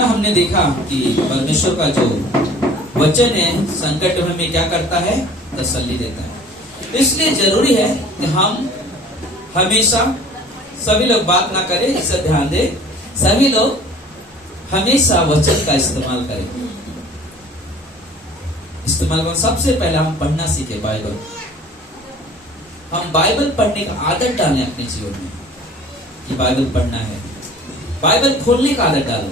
ना हमने देखा कि परमेश्वर का जो वचन है संकट में हमें क्या करता है, तसल्ली देता है। इसलिए जरूरी है कि हम हमेशा, सभी लोग बात ना करें, इसे ध्यान दें, सभी लोग हमेशा वचन का इस्तेमाल करें। इस्तेमाल करें, सबसे पहले हम पढ़ना सीखे बाइबल। हम बाइबल पढ़ने का आदत डालें अपने जीवन में कि बाइबल पढ़ना है। बाइबल खोलने का आदत डालो,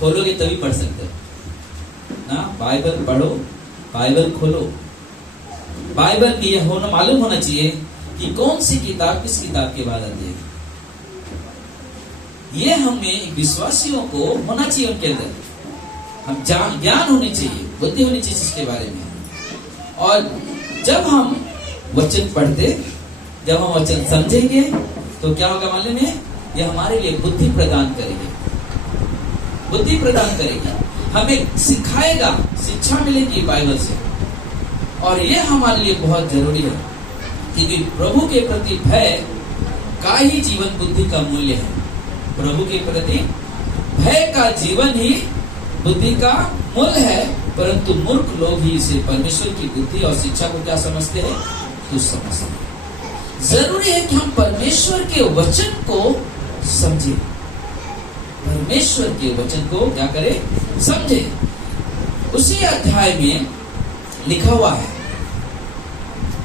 खोलोगे तभी पढ़ सकते हो ना। बाइबल पढ़ो, बाइबल खोलो। बाइबल में यह होना मालूम होना चाहिए कि कौन सी किताब किस किताब के बाद आती है। ये हमें विश्वासियों को होना चाहिए, उनके अंदर हम ज्ञान होनी चाहिए, बुद्धि होनी चाहिए इसके बारे में। और जब हम वचन पढ़ते, जब हम वचन समझेंगे तो क्या होगा मालूम है, ये हमारे लिए बुद्धि प्रदान करेगी, बुद्धि प्रदान करेगी, हमें सिखाएगा, शिक्षा मिलेगी बाइबल से। और ये हमारे लिए बहुत जरूरी है क्योंकि प्रभु के प्रति भय का ही जीवन बुद्धि का मूल्य है। प्रभु के प्रति भय का जीवन ही बुद्धि का मूल्य है। परंतु मूर्ख लोग ही इसे परमेश्वर की बुद्धि और शिक्षा को क्या समझते हैं, तुच्छ समझते हैं। जरूरी है कि हम परमेश्वर के वचन को समझें, परमेश्वर के वचन को क्या करें, समझें। उसी अध्याय में लिखा हुआ है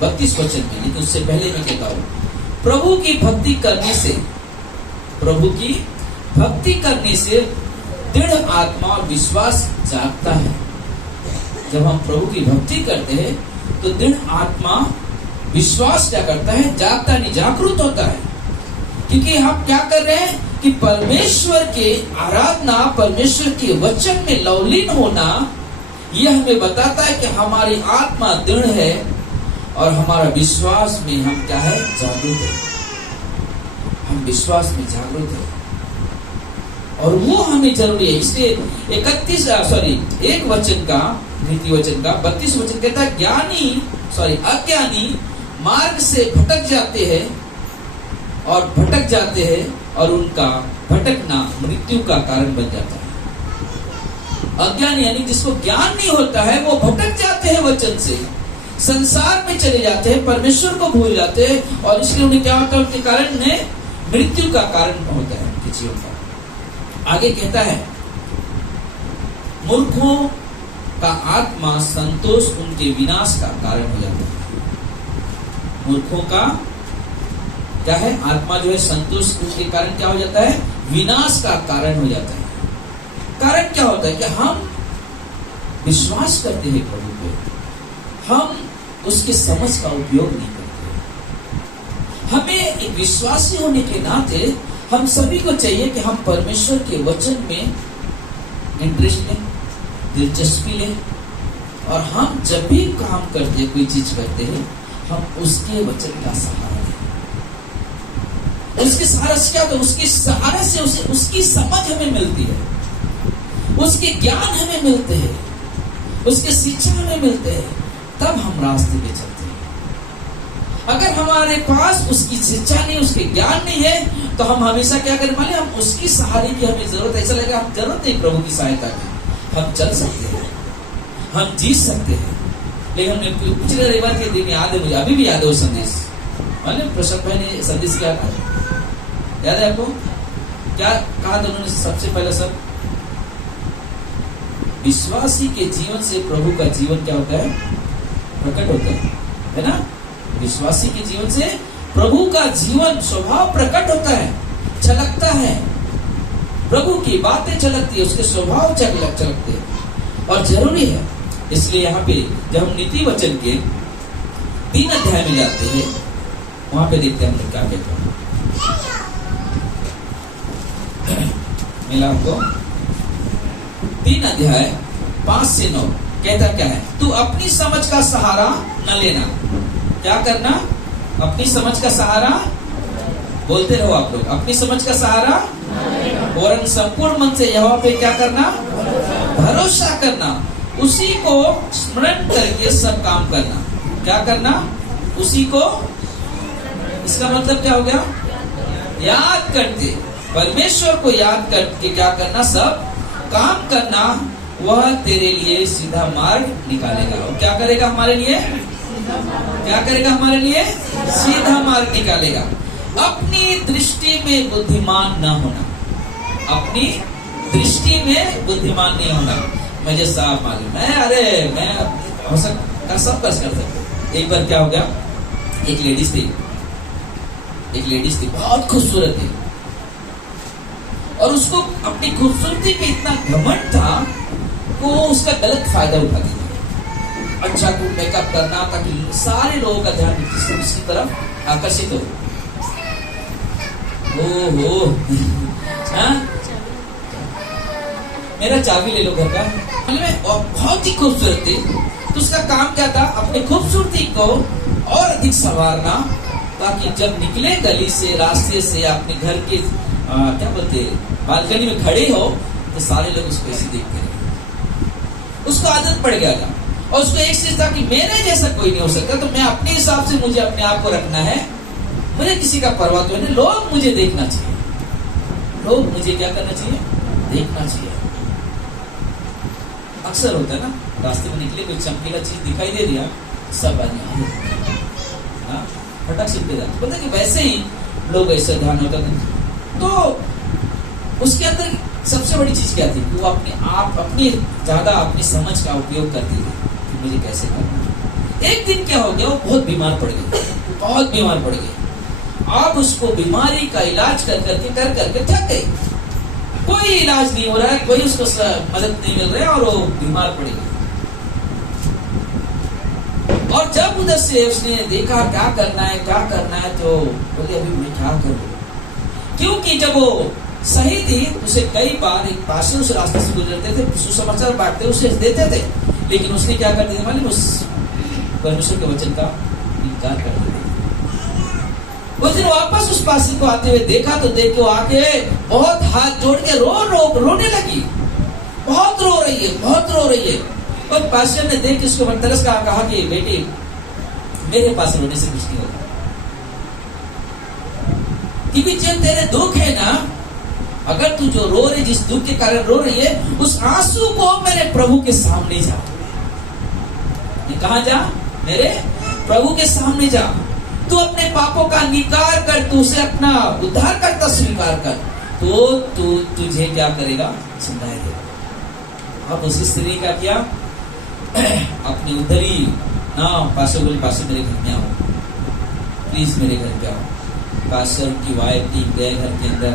32 वचन में, लेकिन उससे पहले मैं कहता हूं, प्रभु की भक्ति करने से, प्रभु की भक्ति करने से दृढ़ आत्मा और विश्वास जागता है। जब हम प्रभु की भक्ति करते हैं तो दृढ़ आत्मा विश्वास क्या करता है, जागता नहीं, जागरूक होता है। क्योंकि हम क्या कर रहे हैं कि परमेश्वर के आराधना, परमेश्वर के वचन में लवलीन होना, यह हमें बताता है कि हमारी आत्मा दृढ़ है और हमारा विश्वास में हम क्या है, जागरूक है। हम विश्वास में जागरूक है और वो हमें जरूरी है। इसलिए 1 वचन का, नीति वचन का 32 वचन कहता है, अज्ञानी मार्ग से भटक जाते हैं और उनका भटकना मृत्यु का कारण बन जाता है। अज्ञानी यानी जिसको ज्ञान नहीं होता है, वो भटक जाते हैं वचन से, संसार में चले जाते हैं, परमेश्वर को भूल जाते हैं और इसलिए उन्हें क्या होता है, उनके कारण में मृत्यु का कारण होता है उनके जीवन का। आगे कहता है, मूर्खों का आत्मा संतोष उनके विनाश का कारण हो जाता है। मूर्खों का क्या है, आत्मा जो है संतोष उसके कारण क्या हो जाता है, विनाश का कारण हो जाता है। कारण क्या होता है कि हम विश्वास करते हैं प्रभु पे, हम उसके समझ का उपयोग नहीं करते। हमें एक विश्वासी होने के नाते हम सभी को चाहिए कि हम परमेश्वर के वचन में इंटरेस्ट लें, दिलचस्पी लें और हम जब भी काम करते हैं, कोई चीज करते हैं, हम उसके वचन का सहारा लें। उसके सहारा से क्या होता है, उसके सहारे से उसकी समझ हमें मिलती है, उसके ज्ञान हमें मिलते हैं, उसके शिक्षा हमें मिलते हैं, तब हम रास्ते पे चलते हैं। अगर हमारे पास उसकी शिक्षा नहीं, उसके ज्ञान नहीं है, तो हम हमेशा क्या करें मालूम, हम उसकी सहारे की हमें जरूरत है। ऐसा लगेगा हम जरूरत नहीं प्रभु की सहायता की, हम चल सकते हैं, हम जीत सकते हैं। लेकिन हमने पिछले रविवार के दिन याद है, मुझे अभी भी याद है वो संदेश, मालूम प्रसाद भाई ने संदेश क्या था, याद है आपको? क्या कहा था उन्होंने? सबसे पहले सब विश्वासी के जीवन से प्रभु का जीवन क्या होता है, प्रकट होता है ना। विश्वासी के जीवन से प्रभु का जीवन स्वभाव प्रकट होता है, झलकता है, प्रभु की बातें झलकती है, उसके स्वभाव झलकते हैं और जरूरी है। इसलिए यहाँ पे जब हम नीति वचन के 3 अध्याय में जाते हैं, वहां पे देखते हैं हम क्या कहते हैं। मिला आपको? 3 अध्याय 5 से 9 कहता क्या है, तू अपनी समझ का सहारा न लेना। क्या करना? अपनी समझ का सहारा, बोलते रहो आप लोग, अपनी समझ का सहारा और संपूर्ण मन से यहोवा पे क्या करना, भरोसा करना, उसी को स्मरण करके सब काम करना। क्या करना? उसी को, इसका मतलब क्या हो गया, याद करते, परमेश्वर को याद करके क्या करना, सब काम करना वह तेरे लिए सीधा मार्ग निकालेगा। और क्या करेगा हमारे लिए? क्या करेगा हमारे लिए? सीधा मार्ग निकालेगा। अपनी दृष्टि में बुद्धिमान न होना, अपनी दृष्टि में बुद्धिमान नहीं होना। मुझे साफ मालूम है, अरे मैं हो सकता सब कर सकते। एक बार क्या हो गया, एक लेडीज थी बहुत खूबसूरत थी, और उसको अपनी खूबसूरती पे इतना घमंड था वो उसका गलत फायदा उठाती थी। अच्छा कुछ मेकअप करना ताकि सारे लोगों का ध्यान उसकी तरफ आकर्षित हो। ओहो मेरा चाबी ले लो घर का। बहुत ही खूबसूरत थी, तो उसका काम क्या था? अपनी खूबसूरती को और अधिक संवारना, ताकि जब निकले गली से, रास्ते से, अपने घर के क्या बोलते बालकनी में खड़े हो तो सारे लोग उसको ऐसे देखते रहे। उसको आदत पड़ गया था, और उसको एक चीज था कि मेरे जैसा कोई नहीं हो सकता, तो मैं अपने हिसाब से मुझे अपने आप को रखना है, मुझे किसी का परवाह तो नहीं, लोग मुझे देखना चाहिए, लोग मुझे क्या करना चाहिए? देखना चाहिए। अक्सर होता है ना, रास्ते में निकले कोई चमकीला चीज दिखाई दे दिया, सब आदमी फटाक से पता कि वैसे ही लोग ऐसे ध्यान होता था। तो उसके अंदर सबसे बड़ी चीज क्या थी? वो अपनी ज्यादा अपनी समझ का उपयोग करती थी कि मुझे कैसे करना। एक दिन क्या हो गया, वो बहुत बीमार पड़ गई, बहुत बीमार पड़ गई। अब उसको बीमारी का इलाज कर करके थक गई, कोई इलाज नहीं हो रहा है, कोई उसको मदद नहीं मिल रहा है, और वो बीमार पड़ गई। और जब उधर से उसने देखा क्या करना है, तो बोले अभी मैं क्या करूं, क्योंकि जब वो सही थी उसे कई बार एक पास उस रास्ते से गुजरते थे, सुसमाचार बांटते उसे देते थे, लेकिन उसने क्या कर दिया मालूम? उस परमेश्वर के वचन का इनकार कर दिया। उस दिन वापस उस पासी को आते हुए देखा, तो देख के आके बहुत हाथ जोड़ के रोने लगी, बहुत रो रही है। और पास्टर ने देख के उसको तरस कहा कि बेटी मेरे पास रोने से कुछ नहीं होगा, क्योंकि जब तेरे दुख है ना, अगर तू जो रो रही, जिस दुख के कारण रो रही है, उस आंसू को मेरे प्रभु के सामने जा। कहां जा? मेरे प्रभु के सामने जा। तू अपने पापों का अंगीकार कर, तू उसे अपना उद्धार करता स्वीकार कर, तो तू तुझे क्या करेगा? सुनाई देगा। अब उस स्त्री का क्या? अपनी उधरी ना पास्टर मेरे घर में आओ, प्लीज मेरे घर पे आओ। पास्टर की वाइफ टीम गए घर के अंदर,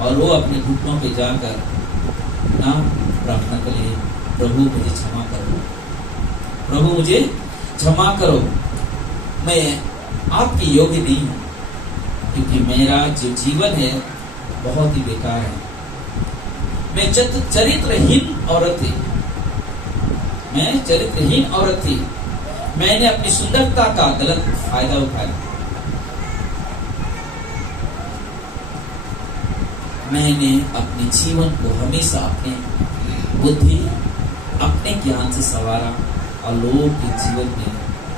और वो अपने घुटनों पे जाकर ना प्रार्थना कर लिए, प्रभु मुझे क्षमा करो, प्रभु मुझे क्षमा करो, मैं आपकी योग्य नहीं हूं, क्योंकि मेरा जो जीवन है बहुत ही बेकार है। मैं चरित्रहीन औरत थी, मैंने अपनी सुंदरता का गलत फायदा उठाया, मैंने अपने जीवन को हमेशा अपने बुद्धि, अपने ज्ञान से संवारा, और लोगों के जीवन में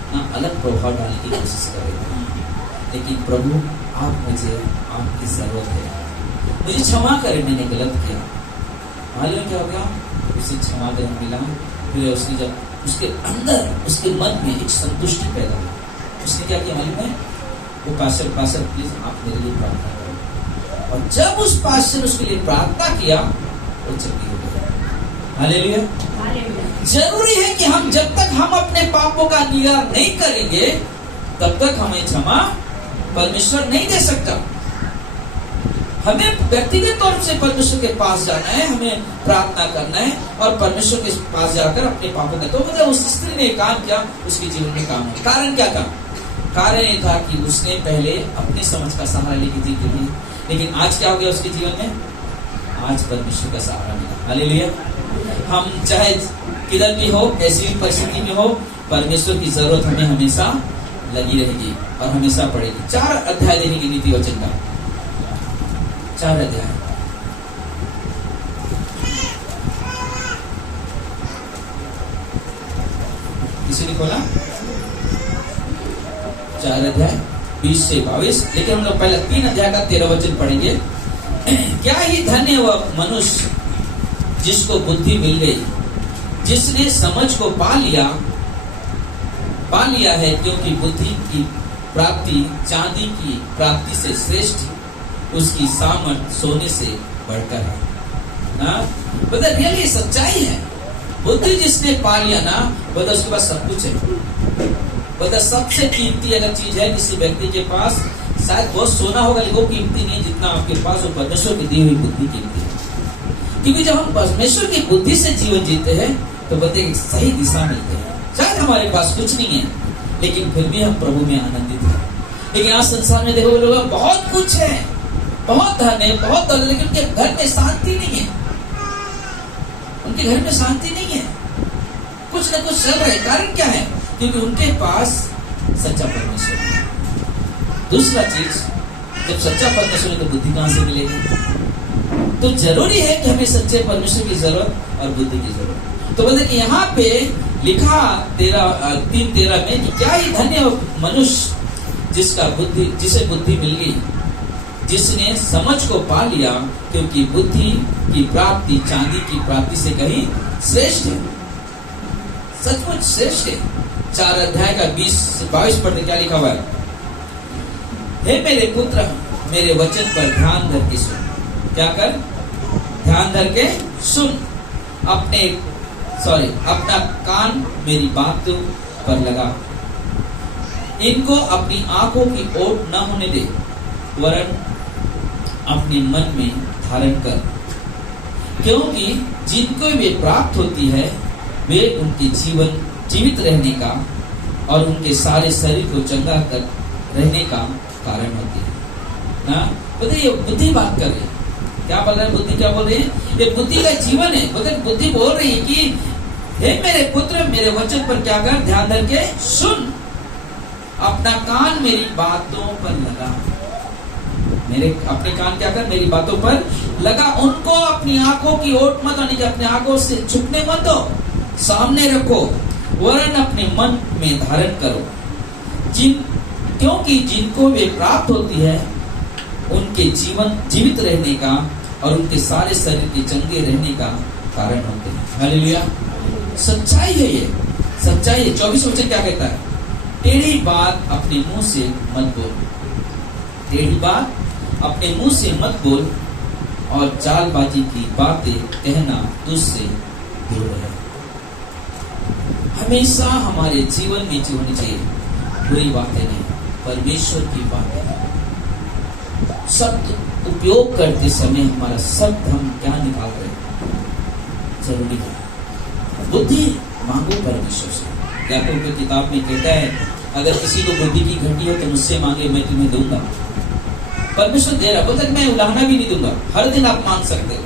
ना अलग प्रभाव डालने की कोशिश कर रहे थे। लेकिन प्रभु आपकी जरूरत है, मुझे क्षमा करें, मैंने गलत किया। मालूम क्या हो गया? उसे क्षमा कर मिला। फिर उसने जब उसके अंदर, उसके मन में एक संतुष्टि पैदा हुई, उसने क्या किया मालूम है? वो पास्टर प्लीज आप मेरे लिए प्रार्थना करो। और जब उस पास्टर उसके लिए प्रार्थना किया, वो चंगी हो गया। हालेलुया। जरूरी है कि हम जब तक हम अपने पापों का निवारण नहीं करेंगे, तब तक हमें क्षमा परमेश्वर नहीं दे सकता। हमें व्यक्तिगत तौर से परमेश्वर के पास जाना है, हमें प्रार्थना करना है, और परमेश्वर के पास जाकर अपने पापों का, तो मतलब उस स्त्री ने काम किया, उसके जीवन में काम है। कारण क्या था? कारण ये था कि उसने पहले अपनी समझ का सहारा लेके जी थी, लेकिन आज क्या हो गया उसके जीवन में? आज परमेश्वर का सहारा मिला। हालेलुया। हम चाहे किधर भी हो, कैसी भी परिस्थिति में हो, परमेश्वर की जरूरत हमें हमेशा लगी रहेगी और हमेशा पड़ेगी। 4 अध्याय देखेंगे नीति वचन का, 4 अध्याय। किसी ने खोला? 4 अध्याय 20 से 22। लेकिन हम लोग पहले 3 अध्याय का 13 वचन पढ़ेंगे। क्या ही धन्य वह मनुष्य जिसको बुद्धि मिल गई, जिसने समझ को पा लिया है, क्योंकि बुद्धि की प्राप्ति चांदी की प्राप्ति से श्रेष्ठ, उसकी सामर्थ सोने से बढ़कर है। बता रियली सच्चाई है। बुद्धि जिसने पा लिया ना, बता उसके पास सब कुछ है। बता सबसे कीमती अगर चीज है किसी व्यक्ति के पास, शायद बहुत सोना होगा, लेकिन वो कीमती नहीं जितना आपके पास वो परमेश्वर की दी हुई बुद्धि कीमती है। क्योंकि जब हम परमेश्वर की बुद्धि से जीवन जीते हैं तो बता एक सही दिशा मिलती है। शायद हमारे पास कुछ नहीं है, लेकिन फिर भी हम प्रभु में आनंदित हैं। लेकिन आज संसार में देखो लोग बहुत कुछ है, बहुत धन है, बहुत दौलत, लेकिन उनके घर में शांति नहीं है। उनके घर में शांति नहीं है, कुछ न कुछ चल रहा है। कारण क्या है? क्योंकि उनके पास सच्चा परमेश्वर है। दूसरा चीज, जब सच्चा परमेश्वर है तो बुद्धि कहां से मिलेगी? तो जरूरी है कि हमें सच्चे परमेश्वर की जरूरत और बुद्धि की जरूरत। तो बोलते कि यहाँ पे लिखा 3:13 में कि क्या ही धन्य मनुष्य जिसे बुद्धि मिल गई, जिसने समझ को पा लिया, क्योंकि बुद्धि की प्राप्ति चांदी की प्राप्ति से कहीं श्रेष्ठ है। सचमुच श्रेष्ठ है। 4 अध्याय का 20 से 22 पढ़ते क्या लिखा हुआ है? हे मेरे पुत्र, मेरे वचन पर ध्यान धर के सुन। क्या कर? ध्यान धर के सुन। अपना कान मेरी बातों पर लगा, इनको अपनी आंखों की ओट न होने दे, वरन अपने मन में धारण कर, क्योंकि जिनको वे प्राप्त होती है वे उनके जीवित रहने का और उनके सारे शरीर को चंगा कर रहने का कारण होती है ना। बताइए ये बुद्धि बात कर रही है। क्या बोल रहा है? बुद्धि क्या बोल रही है? ये बुद्धि का जीवन है। मतलब बुद्धि बोल रही है कि हे मेरे पुत्र, मेरे वचन पर क्या कर? ध्यान धर के सुन। अपना कान मेरी बातों पर लगा। अपने कान क्या कर? मेरी बातों पर लगा। उनको अपनी आंखों की ओट मत आने, अपनी आंखों से छुपने मत दो, सामने रखो, वरन अपने मन में धारण करो, क्योंकि जिनको वे प्राप्त होती है उनके जीवित रहने का और उनके सारे शरीर के चंगे रहने का कारण होते हैं। हालेलुया। सच्चाई है ये, सच्चाई है। 24 वचन क्या कहता है? टेढ़ी बात अपने मुंह से मत बोल, टेढ़ी बात अपने मुंह से मत बोल, और चालबाजी की बातें कहना तुझसे दूर रहे। हमेशा हमारे जीवन में जो होनी चाहिए बुरी बातें नहीं, परमेश्वर की बातें। शब्द उपयोग करते समय हमारा शब्द हम क्या निकाल रहे हैं जरूरी है। बुद्धि मांगो परमेश्वर से। याकूब की किताब में कहता है, अगर किसी को बुद्धि की घटी हो तो मुझसे मांगे, मैं तुम्हें दूंगा। परमेश्वर दे रहा, बोलता मैं उलाहना भी नहीं दूंगा। हर दिन आप मांग सकते हो,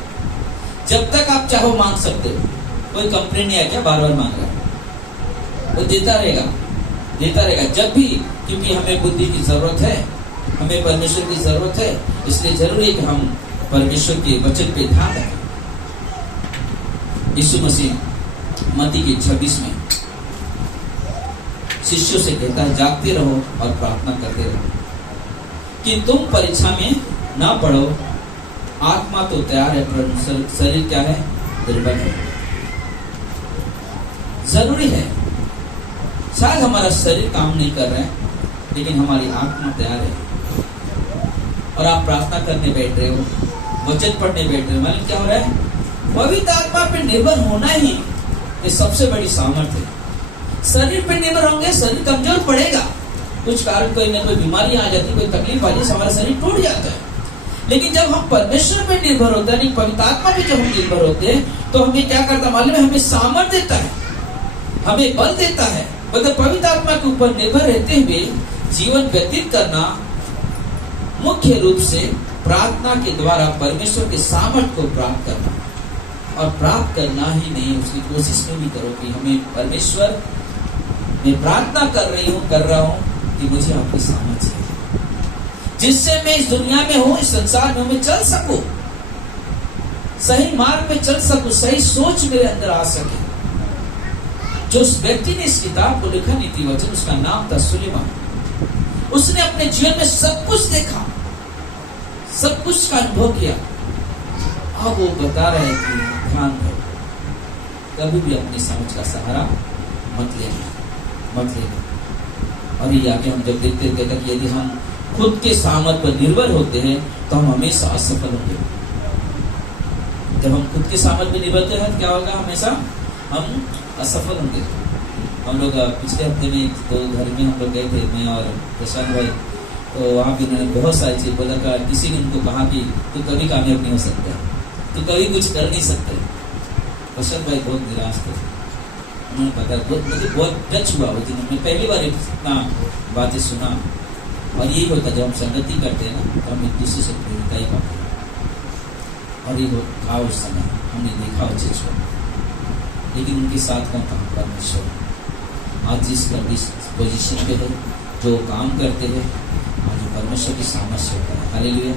जब तक आप चाहो मांग सकते हो। कोई कंप्लेंट नहीं है क्या बार बार मांग रहा है? वो देता रहेगा, देता रहेगा जब भी, क्योंकि हमें बुद्धि की जरूरत है, हमें परमेश्वर की जरूरत है। इसलिए जरूरी है कि हम परमेश्वर के वचन पे ध्यान रखें। यीशु मसीह मत्ती के 26 में शिष्यों से कहता है, जागते रहो और प्रार्थना करते रहो कि तुम परीक्षा में ना पड़ो। आत्मा तो तैयार है पर शरीर क्या है? दुर्बल है। जरूरी है। शायद हमारा शरीर काम नहीं कर रहा है, लेकिन हमारी आत्मा तैयार है। और आप प्रार्थना करने बैठ रहे हो, वचन पढ़ने बैठ रहे हो, मतलब क्या हो रहा है? पवित्र आत्मा पे निर्भर होना ही ये सबसे बड़ी सामर्थ्य है। शरीर पे निर्भर होंगे, शरीर कमजोर पड़ेगा। कुछ कारण कोई ना कोई बीमारी आ जाती, कोई तकलीफ आ जाती, हमारा शरीर टूट जाता है। लेकिन जब हम परमेश्वर पे निर्भर होते हैं, पवित्र आत्मा पे जब हम निर्भर होते हैं, तो हमें क्या करता मालूम है? हमें सामर्थ्य देता है, हमें बल देता है। मतलब पवित्र आत्मा के ऊपर निर्भर रहते हुए जीवन व्यतीत करना, मुख्य रूप से प्रार्थना के द्वारा परमेश्वर के सामर्थ्य को प्राप्त करना। और प्राप्त करना ही नहीं, उसकी कोशिश में भी करो कि हमें परमेश्वर, मैं प्रार्थना कर रहा हूं कि मुझे आपकी सामर्थ्य चाहिए, जिससे मैं इस दुनिया में हूं, इस संसार में मैं चल सकूं, सही मार्ग में चल सकूं, सही सोच मेरे अंदर आ सके। जो उस व्यक्ति ने इस किताब को लिखा नीति वचन, उसका नाम था सुलेमान। उसने अपने जीवन में सब कुछ देखा, सब कुछ का अनुभव किया। अब वो बता रहे हैं कि ध्यान रखो, कभी भी अपनी समझ का सहारा मत लेना। और ये आगे हम जब देखते हैं कि यदि हम खुद के सामर्थ पर निर्भर होते हैं तो हम हमेशा असफल होंगे। जब हम खुद के सामर्थ पर निर्भर होते हैं क्या होगा? हमेशा हम असफल होंगे। हम लोग पिछले हफ्ते में तो घर में हम लोग गए थे, मैं और प्रशांत भाई, तो वहाँ पे उन्होंने बहुत सारी चीज बोला था। किसी ने उनको कहा कि तू कभी कामयाब नहीं हो सकता, तू कभी कुछ कर नहीं सकते। प्रशांत भाई बहुत निराश थे। उन्होंने बताया, मुझे बहुत टच हुआ वो दिन। मैं पहली बार इतना बातें सुना। और यही होता जब हम संगति करते हैं ना, तो हम एक दूसरे से प्रेरित ही पाते हैं। और ये था उस समय हमने देखा उस चीज को, लेकिन उनके साथ कौन था? परमेश्वर। आज जिस पोजीशन पे है, जो काम करते हैं, आज परमेश्वर की सामर्थ्य होता है। हालेलुया।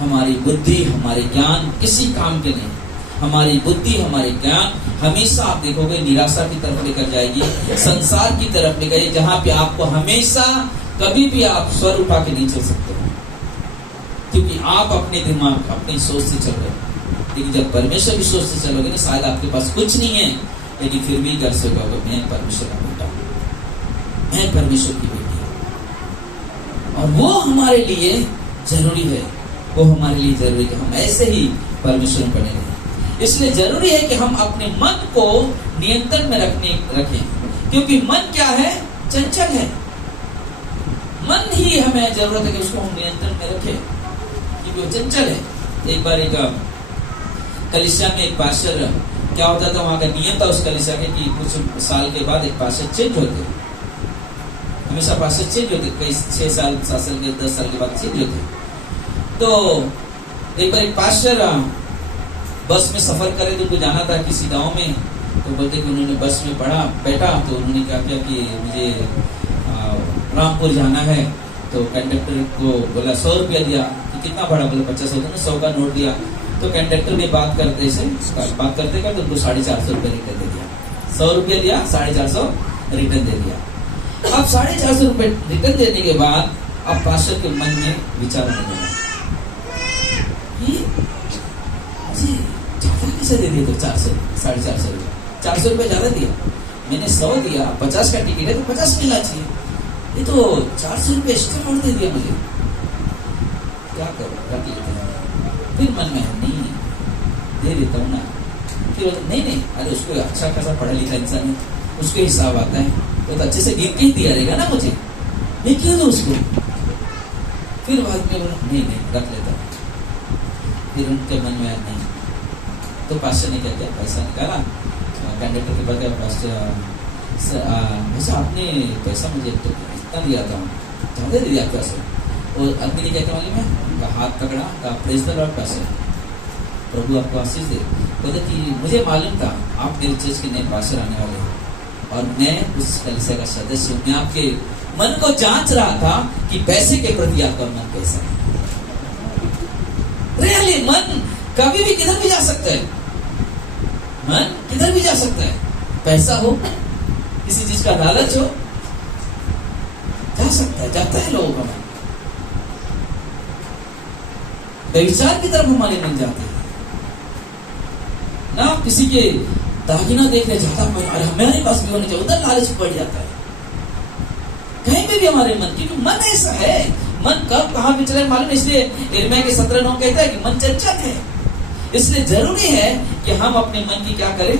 हमारी बुद्धि, हमारे ज्ञान किसी काम के नहीं। हमारी बुद्धि, हमारे ज्ञान हमेशा आप देखोगे निराशा की तरफ लेकर जाएगी, संसार की तरफ लेकर जाएगी, जहां पे आपको हमेशा कभी भी आप स्वर उठा के नहीं चल सकते, क्योंकि आप अपने दिमाग, अपनी सोच से चल रहे हो। लेकिन जब परमेश्वर की सोच से चलोगे ना, शायद आपके पास कुछ नहीं है, लेकिन फिर भी घर से कहोगे मैं परमेश्वर का बेटा हूं, मैं परमेश्वर की बेटी हूं। और वो हमारे लिए जरूरी है, वो हमारे लिए जरूरी है। हम ऐसे ही परमेश्वर में बने रहें। इसलिए जरूरी है कि हम अपने मन को नियंत्रण में रखें, क्योंकि मन क्या है? चंचल है। मन ही हमें जरूरत है कि उसको हम नियंत्रण में रखें, क्योंकि वो चंचल है। एक बार एक कलीसिया में एक पास्टर, क्या होता था वहां का नियम था उस कलीसिया के कि कुछ साल के बाद एक पास्टर चेंज होते, हमेशा पास्टर चेंज होते, कई 6 साल 7 साल के 10 साल के बाद चेंज होते। तो एक बार एक पास्टर बस में सफर करे, तो उनको जाना था किसी गांव में। तो बोलते कि उन्होंने बस में बैठा, तो उन्होंने क्या किया कि मुझे रामपुर जाना है। तो कंडक्टर को बोला 100 रुपया दिया। कि कितना बड़ा? बोला 50 होता ना, 100 का नोट दिया। तो कंडक्टर ने बात करते तो उनको 450 रुपये रिटर्न दे दिया। 100 रुपया दिया, 450 रिटर्न दे दिया। अब 450 रुपये रिटर्न देने के बाद अब पास्टर के मन में विचार होने लगा, कैसे दे दिए? तो 400 450 रुपये, 400 रुपये ज्यादा दिया। मैंने 100 दिया, 50 का टिकट है तो 50 मिलना चाहिए, ये तो 400 रुपये एक्स्ट्रा और दे दिया मुझे, क्या करो? रख लेते हैं। फिर मन में नहीं दे देता हूँ ना। फिर नहीं, अरे उसको अच्छा खासा पढ़ा लिखा इंसान है, उसको हिसाब आता है, तो अच्छे से गिन के ही दिया रहेगा ना मुझे, मैं क्यों दूं उसको? फिर बाद में नहीं रख लेता। फिर उनके मन में नहीं, तो पास्टर ने क्या किया? पैसा निकाला, कंडक्टर के पास गया, पास्टर वैसे आपने पैसा मुझे तो इतना दिया था, ज्यादा दे दिया पैसा। और आदमी ने क्या किया मालूम है? उनका हाथ पकड़ा, कहा प्रेज द लॉर्ड पास्टर, प्रभु आपको आशीष दे। बोले कि मुझे मालूम था आप मेरे चर्च के नए पास्टर आने वाले हैं, और मैं उस कलीसिया का सदस्य हूँ। मैं आपके मन को जांच रहा था कि पैसे के प्रति आपका मन कैसा है। रियली मन कभी भी किधर भी जा सकता है, मन किधर भी जा सकता है। पैसा हो, किसी चीज का लालच हो, जा सकता है, जाता है लोगों का मन। व्यभिचार की तरफ हमारे मन जाते हैं ना, किसी के दागिना देख रहे ज्यादा मन, अरे हमारे पास भी होने चाहिए, उधर लालच बढ़ जाता है। कहीं पे भी हमारे मन, क्योंकि मन ऐसा है, मन कब कहां विचरे मालूम। इसलिए यिर्मयाह के 17:9 कहता है कि मन चंचल है। इसलिए जरूरी है कि हम अपने मन की क्या करें?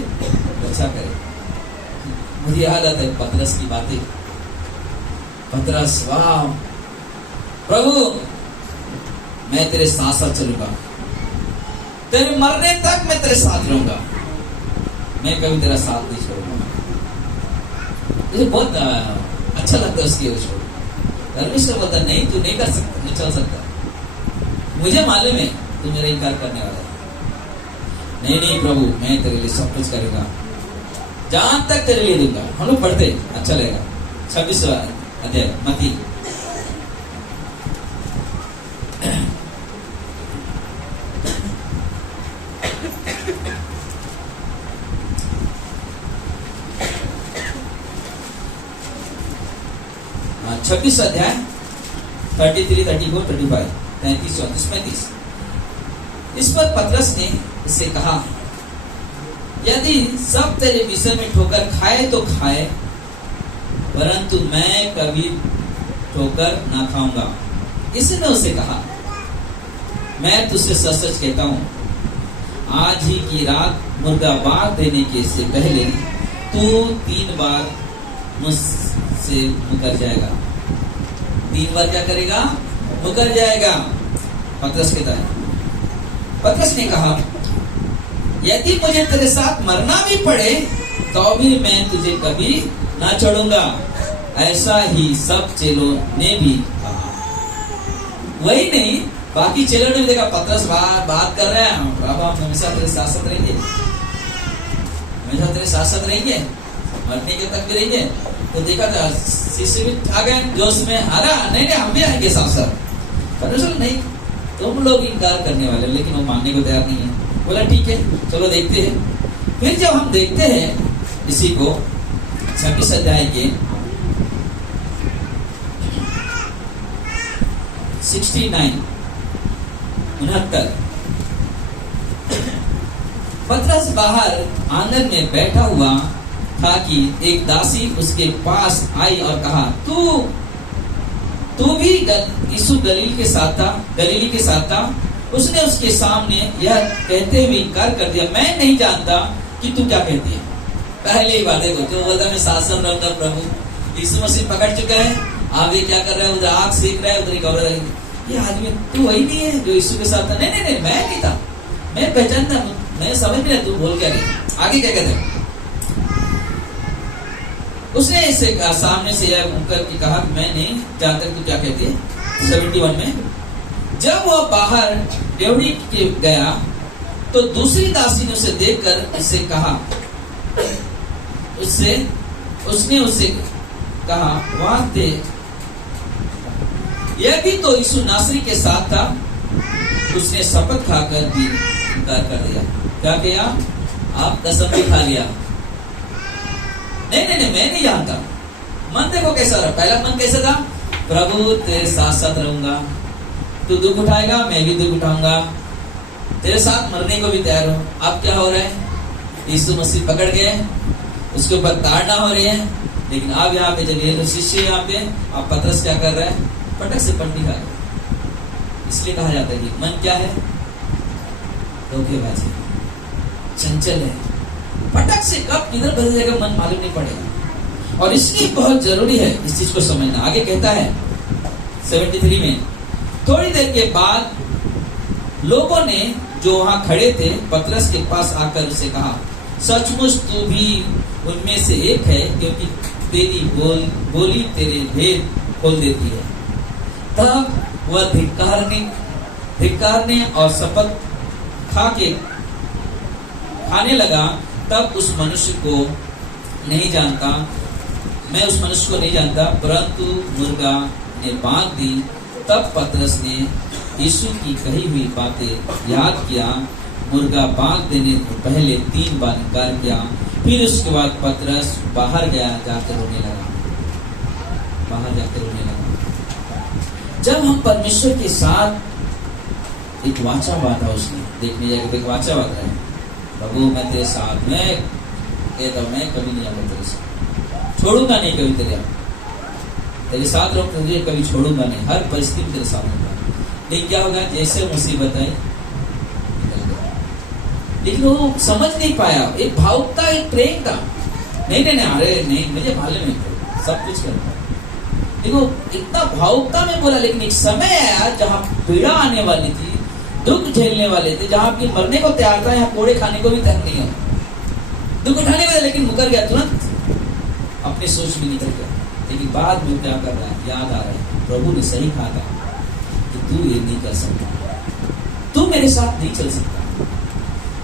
रक्षा करें। मुझे याद आता है पतरस की बातें। पतरस, वाह प्रभु मैं तेरे साथ साथ चलूंगा, तेरे मरने तक मैं तेरे साथ रहूंगा, मैं कभी तेरा साथ नहीं छोड़ूंगा। मुझे बहुत अच्छा लगता है उसकी वो छोड़। परमेश्वर बोलता नहीं, तू नहीं कर सकता, नहीं चल सकता, मुझे मालूम है तू मेरा इनकार करने वाला है। नहीं प्रभु मैं तेरे लिए सब कुछ करूंगा, जहां तक तेरे लिए दूंगा। हम लोग पढ़ते, अच्छा लगेगा। 26वां अध्याय मत्ती। हाँ, 26 अध्याय 33, 34, 35, 33, 34, 35। इस पर पतरस ने इससे कहा, यदि सब तेरे विषय में ठोकर खाए तो खाए, परंतु मैं कभी ठोकर ना खाऊंगा। इसने उसे कहा, मैं तुझसे सच सच कहता हूं, आज ही की रात मुर्गा बाग देने के से पहले तू 3 बार मुझसे मुकर जाएगा। 3 बार क्या करेगा? मुकर जाएगा। पतरस कहता है, पतरस ने कहा, यदि मुझे तेरे साथ मरना भी पड़े तो भी मैं तुझे कभी ना छोड़ूंगा। ऐसा ही सब चेलों ने भी कहा। वही नहीं, बाकी चेलों ने भी देखा पतरस बात कर रहे हैं, प्रभु हम हमेशा तेरे साथ साथ रहेंगे, हमेशा तेरे साथ साथ रहेंगे, मरने के तक भी रहेंगे। तो देखा था शिष्य भी आ गए जोश में, अरे नहीं हम भी आएंगे साथ साथ। पतरस नहीं, तुम लोग इनकार करने वाले, लेकिन वो मानने को तैयार नहीं है। बोला ठीक है, चलो देखते हैं। फिर जब हम देखते हैं इसी को 26 अध्याय के 69 पतरस बाहर आंगन में बैठा हुआ था कि एक दासी उसके पास आई और कहा, तू भी यीशु गलीली के साथ था। उसने उसके सामने यह कहते हुए इनकार कर दिया, मैं नहीं जानता कि तू क्या कहती है। पहले ही बात देखो, जो बोलता मैं शासन रहूंगा प्रभु, यीशु मसीह पकड़ चुका है, आगे क्या कर रहा है, उधर आग सेक रहा है, उधर खबर है, ये आदमी तू वही नहीं है जो यीशु के साथ था। नहीं मैं नहीं था, मैं पहचानता, मैं समझ नहीं, तू बोल क्या रही। आगे क्या कहते हैं, उसने इसे सामने से यह मुकर के कहा, मैं नहीं जानता तू क्या कहती है। 71 में जब वह बाहर ड्योढ़ी के गया तो दूसरी दासी ने उसे देखकर इसे कहा, उसने उसे कहा, वहां थे, यह भी तो यीशु नासरी के साथ था। उसने शपथ खाकर भी इनकार कर दिया। क्या किया? आप कसम भी खा लिया। नहीं मैं नहीं जानता। मन देखो कैसा रहा, पहला मन कैसा था, प्रभु तेरे साथ साथ रहूंगा, तू दुख उठाएगा मैं भी दुख उठाऊंगा, तेरे साथ मरने को भी तैयार हूं। अब क्या हो रहा है, यीशु मसीह पकड़ गए, उसके ऊपर ताड़ना हो रही है। लेकिन अब यहाँ पे जब ये शिष्य यहाँ पे, अब पतरस क्या कर रहा है, पटक से पलटी खा रहा। इसलिए कहा जाता है कि मन क्या है, धोखेबाजी, चंचल है, पटक से कब किधर बदल जाएगा मन मालूम नहीं पड़ेगा। और इसलिए बहुत जरूरी है इस चीज को समझना। आगे कहता है 73 में, थोड़ी देर के बाद लोगों ने जो वहां खड़े थे पतरस के पास आकर उसे कहा, सचमुच तू भी उनमें से एक है, क्योंकि तेरी बोली तेरे भेद खोल देती है। तब वह धिक्कारने और शपथ खाने लगा। तब उस मनुष्य को नहीं जानता, मैं उस मनुष्य को नहीं जानता, परंतु मुर्गा ने बांध दी। तब पतरस ने यीशु की कही हुई बातें याद किया, मुर्गा बांध देने से पहले 3 बार इनकार किया। फिर उसके बाद पतरस बाहर जाकर रोने लगा। जब हम परमेश्वर के साथ एक वाचा बांधा, उसने देखने जाकर एक वाचा बांधा है, प्रभु मैं तेरे साथ, मैं कहता मैं कभी नहीं आऊंगा तेरे साथ, छोड़ूंगा नहीं कभी तेरे साथ रहूंगा, तुझे कभी छोड़ूंगा नहीं, हर परिस्थिति में तेरे साथ रहूंगा। लेकिन क्या होगा, जैसे मुसीबत आई निकल गया। लेकिन वो समझ नहीं पाया, एक भावुकता, एक प्रेम था, नहीं अरे नहीं मुझे मालूम है सब कुछ करता। देखो इतना भावुकता में बोला, लेकिन एक समय आया जहाँ पीड़ा आने वाली थी, दुख झेलने वाले थे, जहाँ आपकी मरने को तैयार था, यहाँ कोड़े खाने को भी तैयार नहीं हो, दुख उठाने वाले, लेकिन मुकर गया तुरंत, अपनी सोच में निकल गया। लेकिन बाद में क्या कर रहा है, याद आ रहा है, प्रभु ने सही कहा था कि तू ये नहीं कर सकता, तू मेरे साथ नहीं चल सकता।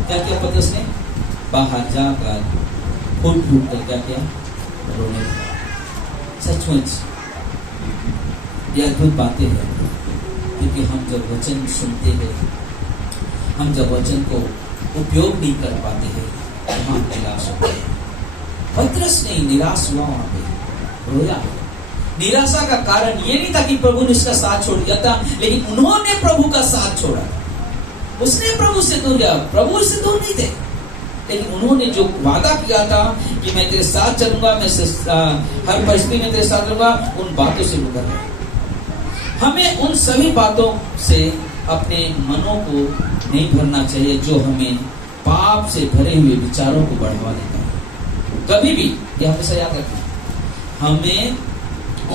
क्या किया पतरस ने, बाहर जाकर फूट कर क्या किया, रोने लगा। सचमुच ये अद्भुत बातें हैं, क्योंकि हम जब वचन सुनते हैं, हम जब वचन को उपयोग नहीं कर पाते हैं, वहां निराश होते हैं। पतरस ने निराश हुआ, वहां पे रोया। निराशा का कारण ये नहीं था कि प्रभु ने उसका साथ छोड़ दिया था, लेकिन उन्होंने प्रभु का साथ छोड़ा। उसने प्रभु से दूर गया, प्रभु से दूर नहीं थे। लेकिन उन्होंने जो वादा किया था कि मैं तेरे साथ चलूंगा, मैं हर परिस्थिति में तेरे साथ रहूंगा, उन बातों से मुकर गए। हमें उन सभी बातों से अपने मनों को नहीं भरना चाहिए जो हमें पाप से भरे हुए विचारों को बढ़ावा देता है। कभी भी ये हमेशा याद रखना, हमें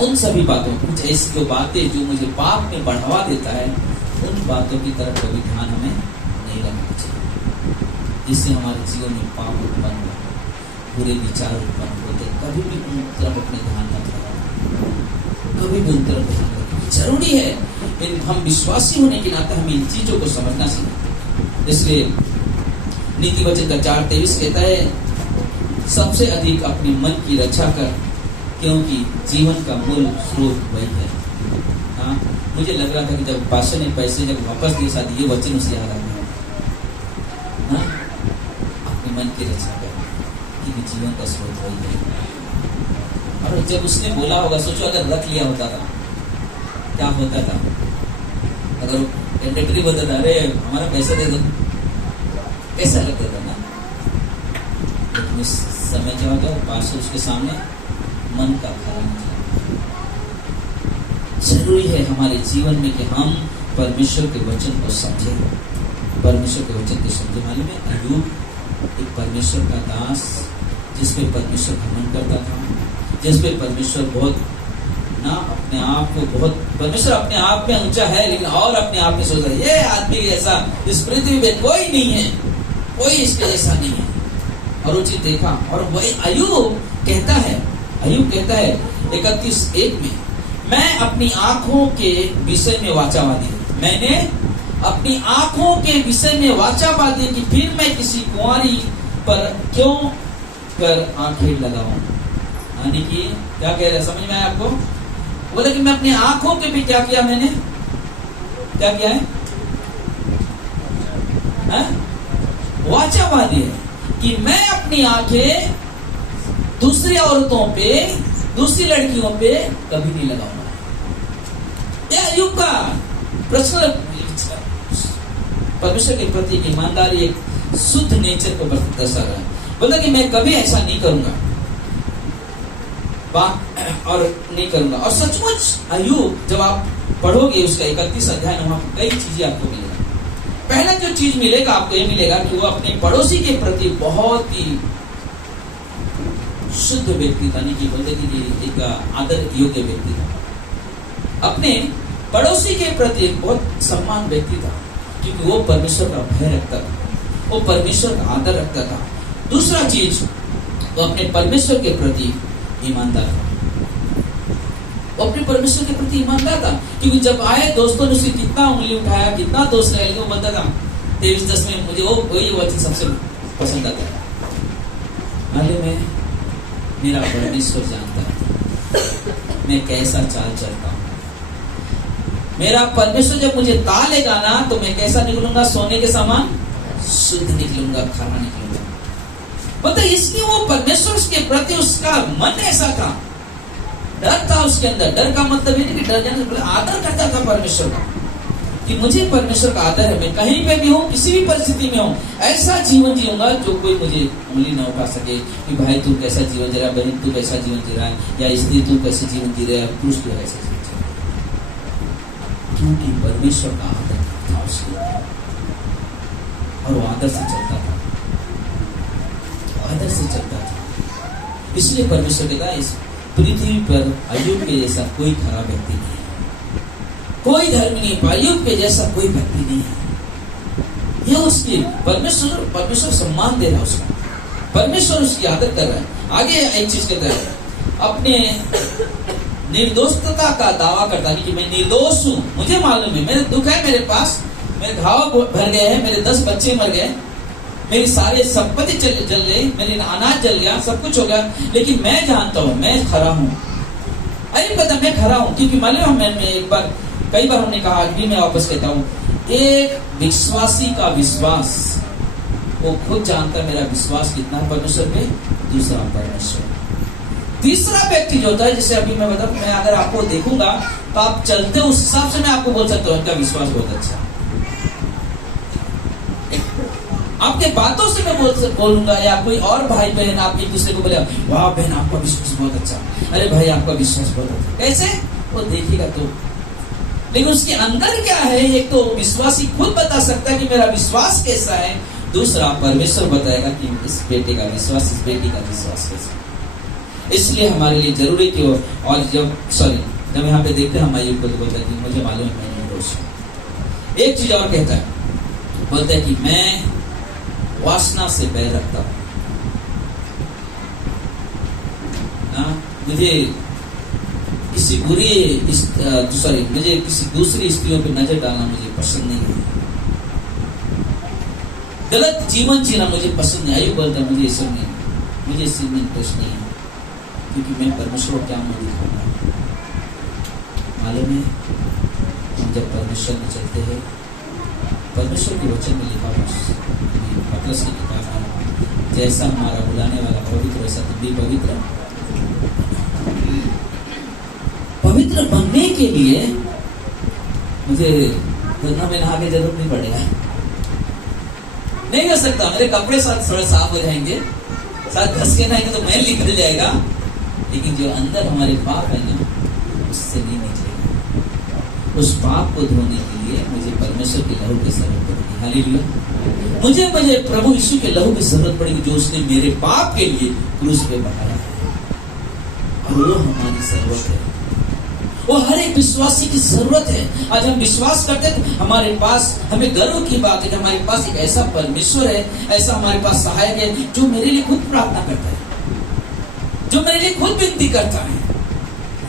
उन सभी बातों, कुछ ऐसी जो बातें जो मुझे पाप में बढ़ावा देता है, उन बातों की तरफ कभी ध्यान हमें नहीं रखना चाहिए, जिससे हमारे जीवन में पाप उत्पन्न हो, बुरे विचार उत्पन्न होते। कभी भी उन तरफ अपने ध्यान मत लगाओ, कभी भी उन तरफ ध्यान रखें। जरूरी है हम विश्वासी होने के नाते हमें इन चीजों को समझना चाहिए। इसलिए नीति वचन का 4:23 कहता है, सबसे अधिक अपने मन की रक्षा कर, क्योंकि जीवन का मूल स्रोत वही है। हाँ, मुझे लग रहा था कि जब पास्टर ने पैसे जब वापस दिए, शायद ये वचन उसे याद आ गया। हाँ, अपने मन की रक्षा कर, क्योंकि जीवन का स्रोत वही है। और जब उसने बोला होगा, सोचो अगर रख लिया होता था क्या होता था। अगर कंडक्टरी बोलता था, अरे हमारा पैसा दे दो, कैसा लगता था ना। लेकिन उस समय क्या होता, पास्टर उसके सामने मन का खरा निकला। जरूरी है हमारे जीवन में कि हम परमेश्वर के वचन को समझें, परमेश्वर के वचन को समझे। मालूम है, अय्यूब एक परमेश्वर का दास, जिसपे परमेश्वर घमंड करता था, जिसपे परमेश्वर बहुत ना अपने आप को बहुत, परमेश्वर अपने आप में ऊंचा है, लेकिन और अपने आप में सोचता है ये आदमी ऐसा इस पृथ्वी में कोई नहीं है, कोई इसके जैसा नहीं है। और वो चीज देखा, और वही अय्यूब कहता है 31:1 में, मैं अपनी आंखों के विषय में वाचावादी हूं। मैंने अपनी आंखों के विषय में वाचावादी कि फिर मैं किसी कुंवारी पर क्यों कर आंखें लगाऊं। यानी कि क्या कह रहे हैं, समझ में आया आपको? बोला कि मैं अपनी आंखों के भी क्या किया, मैंने क्या किया है, वाचावादी है कि मैं अपनी आंखें दूसरी औरतों पे, दूसरी लड़कियों पे कभी नहीं लगाऊंगा। यह अय्यूब का प्रश्न परमेश्वर के प्रति ईमानदारी, एक शुद्ध नेचर को दर्शा रहा है। बोला कि मैं कभी ऐसा नहीं करूंगा और नहीं करूंगा। और सचमुच अय्यूब जब आप पढ़ोगे उसका 31 अध्याय में, वहां कई चीजें आपको मिलेगा। पहला जो चीज मिलेगा आपको, ये मिलेगा कि वो अपने पड़ोसी के प्रति बहुत ही शुद्ध व्यक्ति था, नहीं कि बोलते कि एक आदर योग्य व्यक्ति था। अपने पड़ोसी के प्रति बहुत सम्मान व्यक्ति था, क्योंकि वो परमेश्वर का भय रखता था, वो परमेश्वर का आदर रखता था। दूसरा चीज, वो अपने परमेश्वर के प्रति ईमानदार था, वो अपने परमेश्वर के प्रति ईमानदार था। क्योंकि जब आए दोस्तों ने उसे कितना उंगली उठाया, कितना दोस्त रह, वो बोलता था 23:10 में, मुझे वो वही वचन सबसे पसंद आता है, मालूम है मेरा परमेश्वर जानता है मैं कैसा चाल चलता हूँ। मेरा परमेश्वर जब मुझे तालेगा ना, तो मैं कैसा निकलूंगा, सोने के समान शुद्ध निकलूंगा, खरा निकलूंगा। मतलब इसलिए वो परमेश्वर के प्रति उसका मन ऐसा था, डर था उसके अंदर। डर का मतलब ये नहीं कि डर जाने, आदर करता था परमेश्वर का, कि मुझे परमेश्वर का आदर है। मैं कहीं पे भी हूँ, किसी भी परिस्थिति में हूँ, ऐसा जीवन जीऊंगा जो कोई मुझे उंगली न उठा सके कि भाई तू कैसा जीवन जी रहा है, बहन तू कैसा जीवन जी रहा है, या स्त्री तू कैसे जीवन जी रहा है, पुरुष तू कैसे जीवन जी रहा है। क्योंकि परमेश्वर का आदर था उसके, और वो आदर से चलता था, आदर से चलता था। इसलिए परमेश्वर कहता है, इस पृथ्वी पर अय्यूब के जैसा कोई खराब व्यक्ति नहीं है, कोई धर्म नहीं, अय्यूब के जैसा कोई व्यक्ति नहीं है। ये उसकी परमेश्वर सम्मान दे रहा है उसका, परमेश्वर उसकी आदर कर रहा है। आगे एक चीज कहता है, अपने निर्दोषता का दावा करता है कि मैं निर्दोष हूं, मुझे मालूम है, मेरे दुख है, मेरे पास मेरे घाव भर गए हैं, मेरे 10 बच्चे मर गए, मेरी सारी संपत्ति जल गई, मेरे अनाज जल गया, सब कुछ हो गया, लेकिन मैं जानता हूं मैं खरा हूं। अरे कहता मैं खरा हूं, क्योंकि मालूम है मैं कई बार हमने कहा, अभी मैं वापस कहता हूं, एक विश्वासी का विश्वास, वो खुद जानता है मेरा विश्वास कितना है परमेश्वर पे। दूसरा परमेश्वर, तीसरा व्यक्ति जो होता है, जैसे अभी मैं बताऊं, मैं अगर आपको देखूंगा तो आप चलते उस हिसाब से मैं आपको बोल सकता हूं इनका विश्वास बहुत अच्छा। आपके बातों से मैं बोलूंगा, या कोई और भाई बहन आप एक दूसरे को बोले, वाह बहन आपका विश्वास बहुत अच्छा, अरे भाई आपका विश्वास बहुत अच्छा, कैसे वो देखेगा तो। लेकिन उसके अंदर क्या है, एक तो विश्वासी खुद बता सकता है कि मेरा विश्वास कैसा है, दूसरा परमेश्वर बताएगा कि इस बेटे का विश्वास, इस बेटी का विश्वास कैसा है। इसलिए हमारे लिए जरूरी कि और जब यहाँ पे देखते हैं हम आयुब को तो बोलता है कि मुझे मालूम है मैं निर्दोष हूं। एक चीज और कहता है, बोलता है कि मैं वासना से बैर रखता हूं, मुझे किसी मुझे किसी दूसरी स्त्रियों पे नजर डालना मुझे पसंद नहीं है, गलत जीवन जीना मुझे पसंद नहीं। आयु बोलता मुझे ये सब नहीं, मुझे इससे इंटरेस्ट नहीं है, क्योंकि मैं परमेश्वर को क्या मुझे दिखाऊंगा। मालूम है हम जब परमेश्वर में चलते हैं, परमेश्वर के वचन में लिखा पतरस की किताब है, जैसा हमारा बुलाने वाला पवित्र वैसा तुम भी पवित्र बनने के लिए मुझे गंगा में नहा के जरूरत नहीं पड़ेगा, नहीं कर सकता। मेरे कपड़े साथ थोड़े साफ हो जाएंगे, साथ घस के नहाएंगे तो मैल निकल जाएगा, लेकिन जो अंदर हमारे पाप है ना, उससे नहीं निकलेगा। उस पाप को धोने के लिए मुझे परमेश्वर के लहू की जरूरत पड़ेगी। हालेलुया। मुझे प्रभु यीशु के लहू की जरूरत पड़ेगी, जो उसने मेरे पाप के लिए क्रूस पे बहाया है, और वो हमारी जरूरत है, वो हर एक विश्वासी की जरूरत है। आज हम विश्वास करते हैं तो हमारे पास, हमें गर्व की बात है कि हमारे पास एक ऐसा परमेश्वर है, ऐसा हमारे पास सहायक है जो मेरे लिए खुद प्रार्थना करता है, जो मेरे लिए खुद विनती करता है।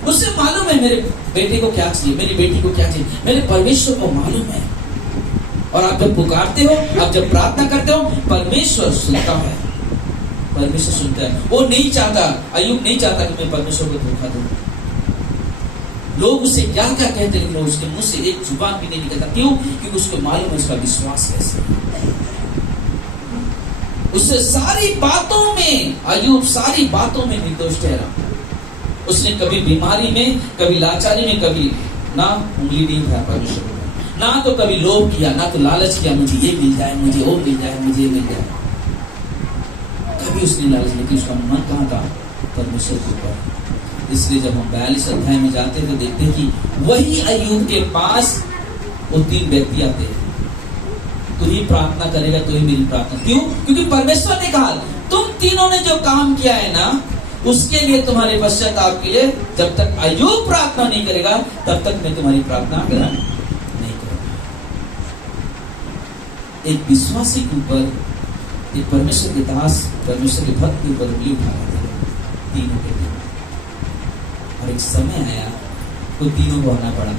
उससे मालूम है मेरे बेटे को क्या चाहिए, मेरी बेटी को क्या चाहिए, मेरे परमेश्वर को मालूम है। और आप जब पुकारते हो, आप जब प्रार्थना करते हो, परमेश्वर सुनता है, परमेश्वर सुनता है। वो नहीं चाहता, अय्यूब नहीं चाहता कि मैं परमेश्वर को धोखा दूं। लोग उसे क्या क्या कहते हैं, लेकिन उसके मुंह से एक जुबान भी नहीं निकलता। क्यों? क्योंकि उसको मालूम है उसका विश्वास कैसे है। उससे सारी बातों में, अय्यूब सारी बातों में निर्दोष ठहरा। उसने कभी बीमारी में, कभी लाचारी में, कभी ना उंगली नहीं उठाया परमेश्वर को, ना तो कभी लोभ किया, ना तो लालच किया, मुझे ये मिल जाए, मुझे वो मिल जाए, मुझे मिल जाए। कभी उसने लालच नहीं, उसका मन कहाँ था? परमेश्वर के ऊपर। इसलिए जब हम 42 अध्याय में जाते हैं तो देखते हैं कि वही अय्यूब के पास वो 3 व्यक्ति आते हैं। तू ही प्रार्थना करेगा तो ही मेरी प्रार्थना। क्यों? क्योंकि परमेश्वर ने कहा तुम तीनों ने जो काम किया है ना, उसके लिए तुम्हारे पश्चाताप के लिए जब तक अय्यूब प्रार्थना नहीं करेगा, तब तक मैं तुम्हारी प्रार्थना ग्रहण नहीं करूंगा। एक विश्वासी के ऊपर, एक परमेश्वर के दास, परमेश्वर के भक्त के ऊपर उंगली उठा रहे थे तीनों के लिए। और एक समय आया वो तीनों को आना पड़ा,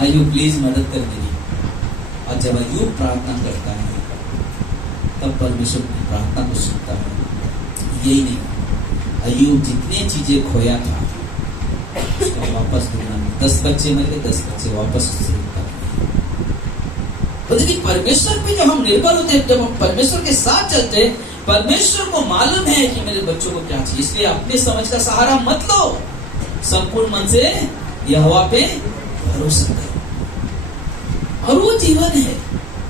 अय्यूब प्लीज मदद कर मेरी। और जब अय्यूब प्रार्थना करता है तब परमेश्वर की प्रार्थना को सुनता है। यही नहीं, अय्यूब जितने चीजें खोया था उसका वापस देना। 10 बच्चे मर गए, 10 बच्चे वापस उससे तो देखिए, परमेश्वर पे जब हम निर्भर होते हैं, जब हम परमेश्वर के साथ चलते हैं, परमेश्वर को मालूम है कि मेरे बच्चों को क्या चाहिए। इसलिए अपने समझ का सहारा मत लो, संपूर्ण मन से यहोवा पे भरोसा करो। और वो जीवन है,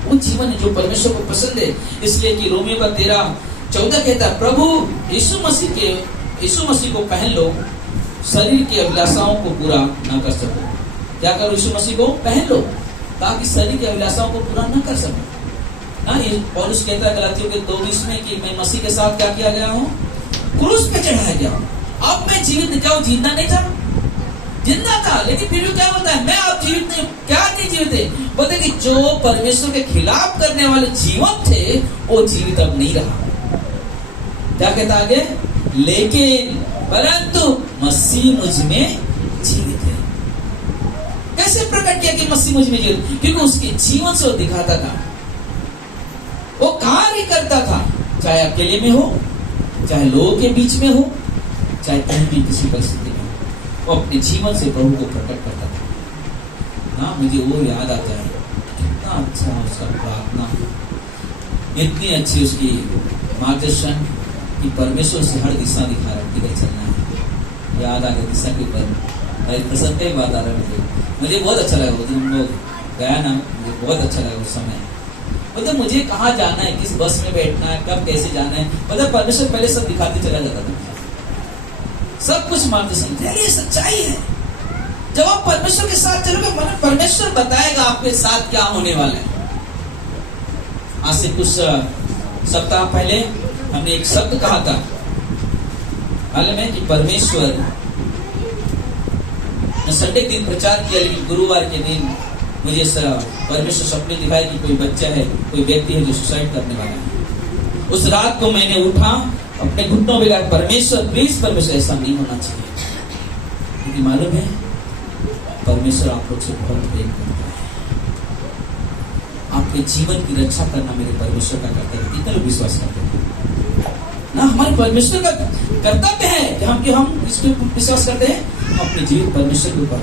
वो जीवन है जो परमेश्वर को पसंद है। इसलिए कि रोमियो का 13:14 कहता है, प्रभु यीशु मसीह को पहन लो, शरीर की अभिलाषाओं को पूरा न कर सको। क्या करो? यीशु मसीह को पहन लो ताकि शरीर की अभिलाषाओं को पूरा न कर सको ना। ये पौलुस कहता है गलातियों के 2:20 में कि मैं मसीह के साथ क्या किया गया हूँ? क्रूस पे चढ़ाया गया हूँ। अब मैं जीवित क्या हूँ? जिंदा नहीं था, जिंदा था, लेकिन फिर भी क्या होता है? मैं अब जीवित नहीं। क्या नहीं जीवित है? बोलते कि जो परमेश्वर के खिलाफ करने वाले जीवन थे वो जीवित अब नहीं रहा। क्या कहता आगे? लेकिन परंतु मसीह मुझ में जीवित है। कैसे प्रकट किया कि मसीह मुझ में जीवित? क्योंकि उसके जीवन से वो दिखाता था, वो कार्य करता था, चाहे अकेले में हो, चाहे लोगों के बीच में हो, चाहे कहीं भी किसी परिस्थिति में, वो अपने जीवन से प्रभु को प्रकट करता था ना। मुझे वो याद आता है, कितना अच्छा उसका प्रार्थना, इतनी अच्छी उसकी मार्गदर्शन कि परमेश्वर से हर दिशा दिखा रहा है किधर चलना है। याद आ गया दिशा के ऊपर प्रसन्न का ही बात आ रहा है। मुझे बहुत अच्छा लगा वो दिन हम लोग गया ना, मुझे बहुत अच्छा लगा उस समय। मतलब मुझे कहाँ जाना है, किस बस में बैठना है, कब कैसे जाना है, मतलब परमेश्वर पहले सब दिखाते चला जाता था, सब कुछ मार्गदर्शन। ये सच्चाई है। जब आप परमेश्वर के साथ चलोगे, मतलब परमेश्वर बताएगा आपके साथ क्या होने वाला है। आज से कुछ सप्ताह पहले हमने एक शब्द कहा था, मालूम है कि परमेश्वर ने संडे के दिन प्रचार किया, लेकिन गुरुवार के दिन मुझे परमेश्वर सपने दिखाया कि कोई बच्चा है, कोई व्यक्ति है जो सुसाइड करने वाला है। उस रात को मैंने उठा, अपने घुटनों में कहा, परमेश्वर प्लीज, परमेश्वर ऐसा नहीं होना चाहिए। लेकिन मालूम है परमेश्वर आप लोग से बहुत प्रेम करता है। आपके जीवन की रक्षा करना मेरे परमेश्वर का कर्तव्य है। कितने लोग विश्वास करते हैं ना? हमारे परमेश्वर का कर्तव्य है कि हम इस पर विश्वास करते हैं, अपने जीवन परमेश्वर के ऊपर,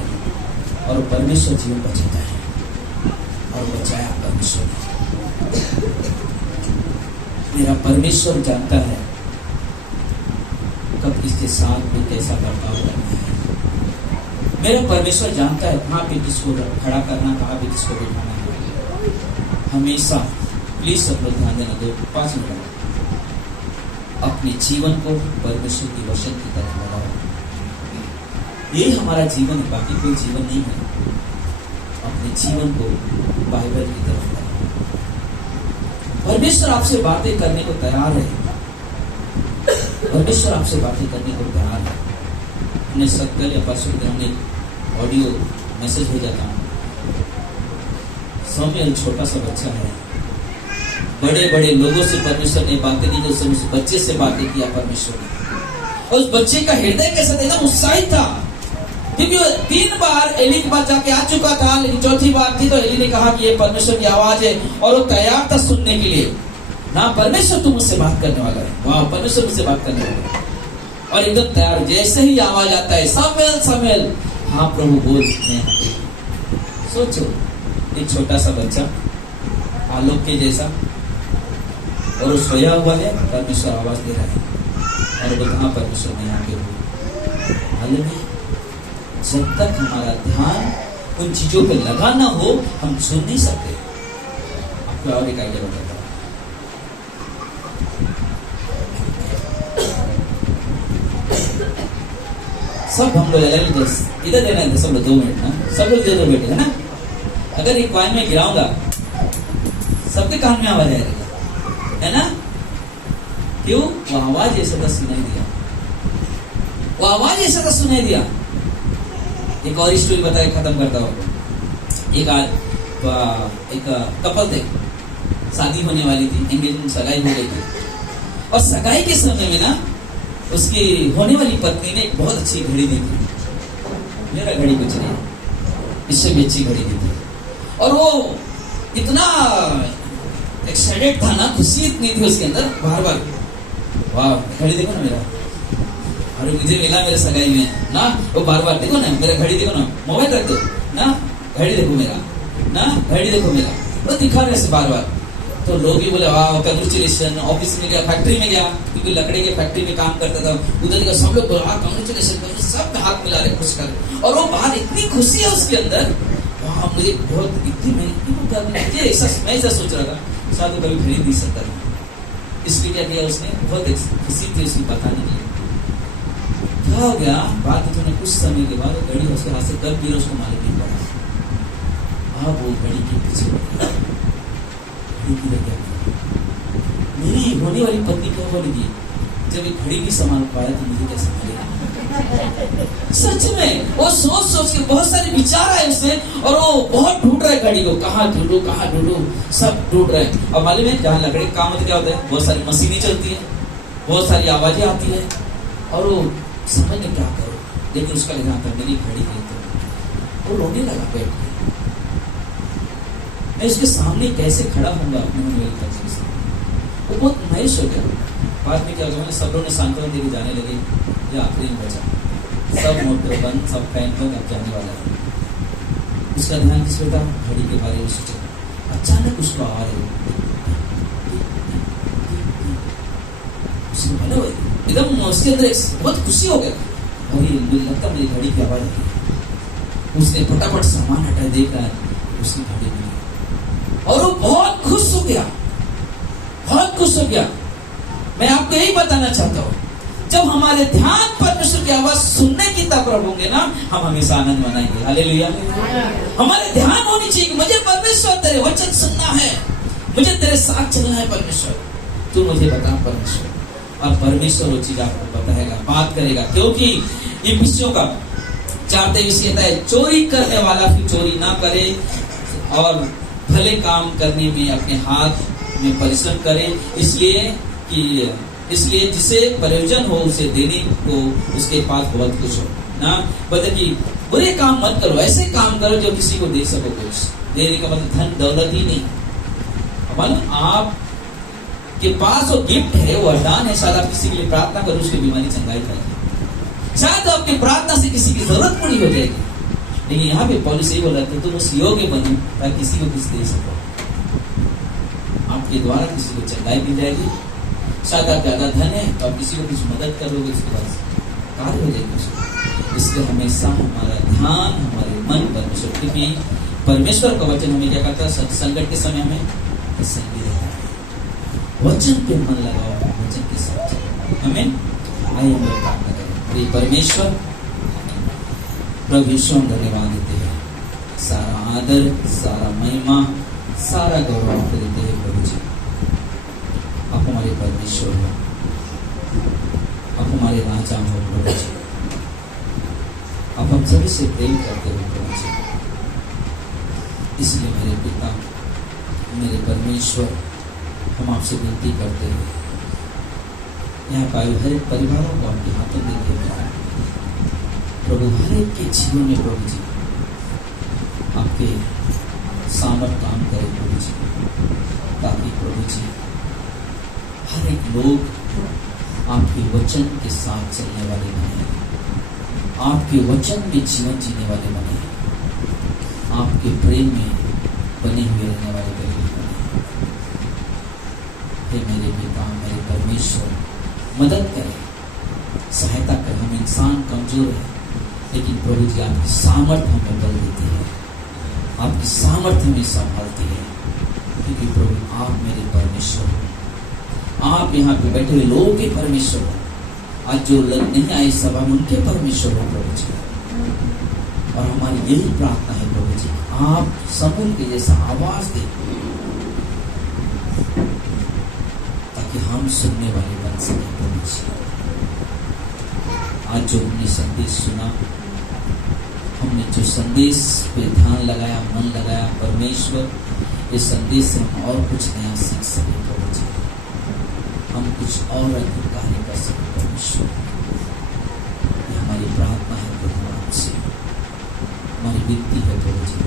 और परमेश्वर जीवन बचाता है, और बचाया परमेश्वर ने। मेरा परमेश्वर जानता है कब किसके साथ में कैसा बर्ताव करना है। मेरा परमेश्वर जानता है कहाँ पे किसको खड़ा करना, कहाँ पे किसको बिठाना है। हमेशा प्लीज सब लोग ध्यान देना, 5 मिनट अपने जीवन को परमेश्वर की वचन की तरफ लगाओ। ये हमारा जीवन है, बाकी कोई जीवन नहीं है। अपने जीवन को बाइबल की तरफ लगाओ। परमेश्वर आपसे बातें करने को तैयार है। परमेश्वर आपसे बातें करने को तैयार है। हमने कल या परसों दिन हमने ऑडियो मैसेज भेजा था। सौम्य छोटा सा बच्चा है, बड़े बड़े लोगों से परमेश्वर ने बातें की, तो उस बच्चे से बातें किया परमेश्वर ने। और उस बच्चे का हृदय कैसा था, एकदम उत्साहित था, क्योंकि 3 बार एली के पास जाके आ चुका था, लेकिन चौथी बार थी तो एली ने कहा कि ये परमेश्वर की आवाज है, और वो तैयार था सुनने के लिए। ना परमेश्वर तुम मुझसे बात करने वाला है, वाह परमेश्वर मुझसे बात करने वाला है, और एकदम तैयार। जैसे ही आवाज आता है, सामुएल सामुएल, हाँ प्रभु बोल। सोचो, एक छोटा सा बच्चा आलोक के जैसा, और वो सोया हुआ है, परमेश्वर आवाज दे रहा है, और वो कहाँ परमेश्वर में आगे हो। मालूम है, जब तक हमारा ध्यान उन चीजों पे लगा ना हो, हम सुन नहीं सकते। आपको और एक आइडिया बताता हूं। सब हम लोग इधर देना है, सब लोग 2 मिनट ना, सब लोग इधर बैठे है ना। अगर एक कॉइन में गिराऊंगा, सबके कान में आवाज आएगा, है ना? क्यों? वो आवाज ऐसा था सुनाई दिया, वो आवाज ऐसा था सुनाई दिया। एक और स्टोरी बता के खत्म करता हूँ। एक कपल थे, शादी होने वाली थी, एंगेजमेंट सगाई हो गई थी, और सगाई के समय में ना उसकी होने वाली पत्नी ने एक बहुत अच्छी घड़ी दी थी। मेरा घड़ी कुछ नहीं, इससे भी अच्छी घड़ी दी थी, और वो इतना एक्साइटेड था ना, खुशी इतनी थी उसके अंदर, बार बार वाह घड़ी देखो ना मेरा, अरे मुझे मिला मेरे सगाई में ना, वो बार बार देखो ना मेरा घड़ी, देखो ना, मोबाइल रख दो ना, घड़ी देखो मेरा ना, घड़ी देखो मेरा, वो दिखा रहे बार बार। तो लोग भी बोले वाह कंग्रेचुलेशन। ऑफिस में गया, फैक्ट्री में गया, क्योंकि लकड़ी के फैक्ट्री में काम करता था, उधर का सब लोग बोला कंग्रेचुलेशन, सब हाथ मिला रहे खुश कर। और वो बाहर इतनी खुशी है उसके अंदर, वहाँ मुझे बहुत इतनी मैं ऐसा सोच रहा था, शायद कभी खरीद नहीं सकता था। इसलिए क्या किया उसने, बहुत खुशी थी उसकी बताने के लिए। क्या हो गया, बात उन्होंने कुछ समय के बाद घड़ी उसके हाथ से कब गिरा उसको मालूम नहीं पड़ा। अब वो घड़ी के पीछे मेरी होने वाली पत्नी क्या बोलेगी, जब एक घड़ी भी संभाल पाया तो मुझे कैसे मिलेगा। सच में वो सोच सोच के बहुत सारे विचार आए उसमें, और वो बहुत ढूंढ रहा है घड़ी को, कहाँ ढूंढू, सब ढूंढ रहे हैं। और मालूम है जहाँ लकड़ी का काम होता क्या होता है, बहुत सारी मशीनें चलती है, बहुत सारी आवाजें आती है, और वो समझ में क्या करो, लेकिन उसका लगा था मेरी घड़ी है, तो वो रोने लगा बैठ के। मैं उसके सामने कैसे खड़ा होऊंगा अपने होने वाली पत्नी से। वो बहुत मायूस हो गया। बाद में क्या हो गया, सब लोगों ने सांत्वना देके जाने लगे, ये आखिरी में बचा, सब मोटर बंद, सब फैन बंद, अब जाने वाला है। उसका ध्यान किस पे था, घड़ी के बारे में सोचा। अचानक उसको आवाज एकदम उसके अंदर बहुत खुशी हो गया, अरे मुझे लगता मेरी घड़ी की आवाज आई। उसने फटाफट सामान हटा, देख रहा है उसकी घड़ी मिली, और वो बहुत खुश हो गया, बहुत खुश हो गया। मैं आपको यही बताना चाहता हूँ, जब हमारे ध्यान परमेश्वर की आवाज सुनने की तरफ होंगे ना, हम हमेशा आनंद मनाएंगे। हालेलुया। हमारे ध्यान होनी चाहिए कि मुझे परमेश्वर तेरे वचन सुनना है, मुझे तेरे साथ चलना है परमेश्वर, तू मुझे बता परमेश्वर। और परमेश्वर वो चीज आपको बताएगा, बात करेगा। क्योंकि इफिसियों का 4:23 कहता है, चोरी करने वाला फिर चोरी ना करे और भले काम करने में अपने हाथ में परिश्रम करे, इसलिए जिसे प्रयोजन हो उसे देने को उसके पास बहुत कुछ हो ना। बता कि बुरे काम मत करो, ऐसे काम करो जो किसी को दे सको कुछ। देने का मतलब धन दौलत ही नहीं, मतलब आप के पास वो गिफ्ट है, वो वरदान है। शायद आप किसी के लिए प्रार्थना करो, उसकी बीमारी चंगाई पाएगी। शायद आपकी प्रार्थना से किसी की जरूरत पूरी हो जाएगी। लेकिन यहाँ पे पौलुस यही बोल रहा था, तुम उस योग्य बनो ताकि किसी को कुछ दे सको। आपके द्वारा किसी को चंगाई दी जाएगी। शायद आप ज्यादा धन है तो आप किसी को कुछ मदद करोगे, उसके बाद कार्य हो जाएगी। इसलिए हमेशा हमारा ध्यान, हमारे मन परमेश्वर, क्योंकि परमेश्वर का वचन हमें क्या कहता है, संकट के समय में संगी रहता है। वचन पे मन लगाओ, वचन के साथ चलो। आमीन। आइए हम लोग प्रार्थना करें। परमेश्वर प्रभु यीशु हम धन्यवाद देते हैं, सारा आदर, सारा महिमा, सारा गौरव आपको देते हैं प्रभु जी। आप हमारे परमेश्वर हो, आप हमारे राजा हो प्रभु जी। आप हम सभी से प्रेम करते हो प्रभु जी। इसलिए मेरे पिता, मेरे परमेश्वर, हम आपसे विनती करते हैं, यहाँ पाए हर एक परिवारों को आपके हाथों में देते हैं प्रभु। हर एक के जीवन में प्रभु जी आपके सामर्थ काम करे प्रभु जी, ताकि प्रभु जी हर एक लोग आपके वचन के साथ चलने वाले बने, आपके वचन में जीवन जीने वाले बने, आपके प्रेम में बने हुए रहने वाले बने। हे मेरे पिता, मेरे परमेश्वर, मदद करें, सहायता करें। हम इंसान कमजोर है, लेकिन प्रभु जी आपकी सामर्थ हमें बल देती है, आपकी सामर्थ हमें संभालती है, क्योंकि प्रभु आप मेरे परमेश्वर हो। आप यहाँ पे बैठे हुए लोगों के परमेश्वर हो। आज जो लोग नहीं आए सभा में, उनके परमेश्वर हो प्रभु जी। और हमारी यही प्रार्थना है प्रभु जी, आप समूह के जैसा आवाज दे, ताकि हम सुनने वाले बन सके प्रभु जी। आज जो हमने संदेश सुना, हमने जो संदेश पे ध्यान लगाया, मन लगाया परमेश्वर, इस संदेश से हम और कुछ नया सीख सके प्रभु जी, हम कुछ और अधिक कार्य कर सके परमेश्वर। ये हमारी प्रार्थना है प्रभु आपसे, हमारी विनती है प्रभु जी।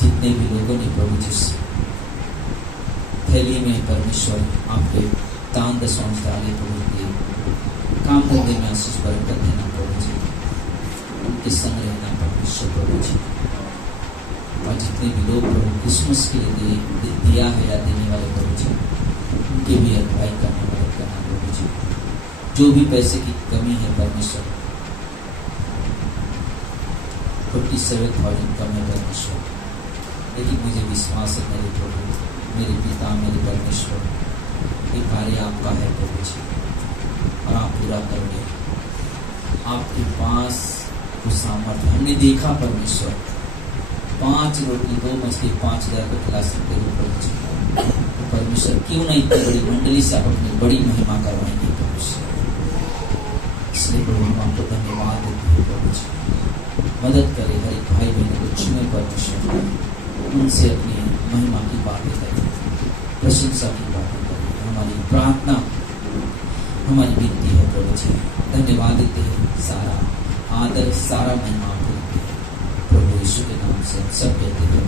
जितने भी लोगों ने प्रभु जी थैली में परमेश्वर आपके दान दशंश डाले प्रभु जी, काम धंधे में आशीष बरकत देना प्रभु जी, उनके संग रहना परमेश्वर प्रभु जी। और जितने भी लोग प्रभु क्रिसमस के लिए दिया है या देने वाले प्रभु जी, उनके भी अगुवाई करना, मदद करना प्रभु जी। जो भी पैसे की कमी है परमेश्वर, 47,000 कम है परमेश्वर, लेकिन मुझे विश्वास है मेरे प्रभु, मेरे पिता, मेरे परमेश्वर, ये कार्य आपका है प्रभु जी, और आप पूरा करोगे। आपके पास वो सामर्थ्य, हमने देखा परमेश्वर, 5 रोटी 2 मछली 5,000 को खिला सकते हो प्रभु जी। तो परमेश्वर क्यों ना इतनी बड़ी मंडली से आप अपनी बड़ी महिमा करवाएंगे प्रभु जी। इसलिए प्रभु हम आपको धन्यवाद देते हैं प्रभु जी। मदद करें हर एक भाई बहन को छुए परमेश्वर, उनसे अपनी महिमा की बातें करें, प्रशंसा की बातें करें। हमारी प्रार्थना, हमारी विनती है प्रभु जी। धन्यवाद देते हैं, सारा आदर, सारा महिमा आपको देते हैं प्रभु यीशु के नाम से सब कहते हैं।